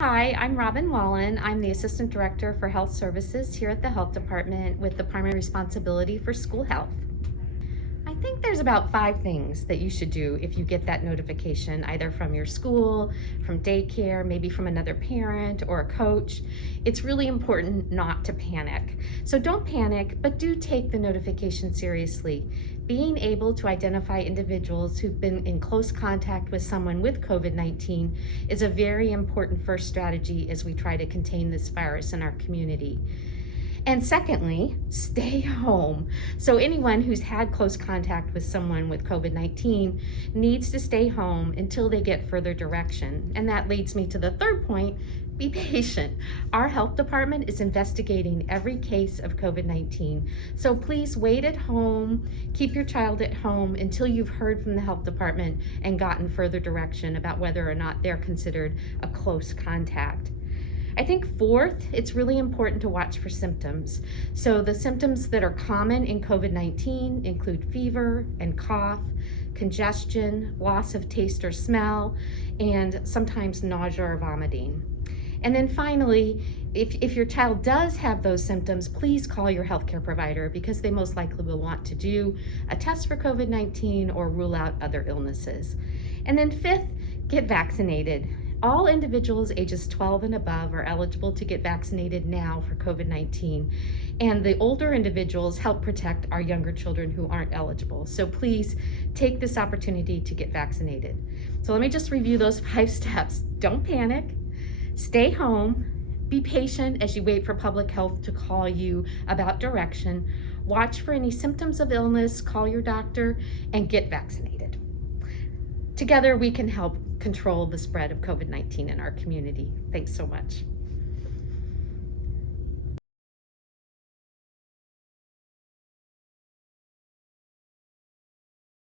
Hi, I'm Robin Wallin. I'm the Assistant Director for Health Services here at the Health Department with the primary responsibility for school health. I think there's about 5 things that you should do if you get that notification, either from your school, from daycare, maybe from another parent or a coach. It's really important not to panic. So don't panic, but do take the notification seriously. Being able to identify individuals who've been in close contact with someone with COVID-19 is a very important first strategy as we try to contain this virus in our community. And secondly, stay home. So anyone who's had close contact with someone with COVID-19 needs to stay home until they get further direction. And that leads me to the third point: be patient. Our health department is investigating every case of COVID-19. So please wait at home, keep your child at home until you've heard from the health department and gotten further direction about whether or not they're considered a close contact. I think fourth, it's really important to watch for symptoms. So the symptoms that are common in COVID-19 include fever and cough, congestion, loss of taste or smell, and sometimes nausea or vomiting. And then finally, if your child does have those symptoms, please call your healthcare provider because they most likely will want to do a test for COVID-19 or rule out other illnesses. And then fifth, get vaccinated. All individuals ages 12 and above are eligible to get vaccinated now for COVID-19, and the older individuals help protect our younger children who aren't eligible. So please take this opportunity to get vaccinated. So let me just review those 5 steps. Don't panic, stay home, be patient as you wait for public health to call you about direction, watch for any symptoms of illness, call your doctor, and get vaccinated. Together we can help control the spread of COVID-19 in our community. Thanks so much.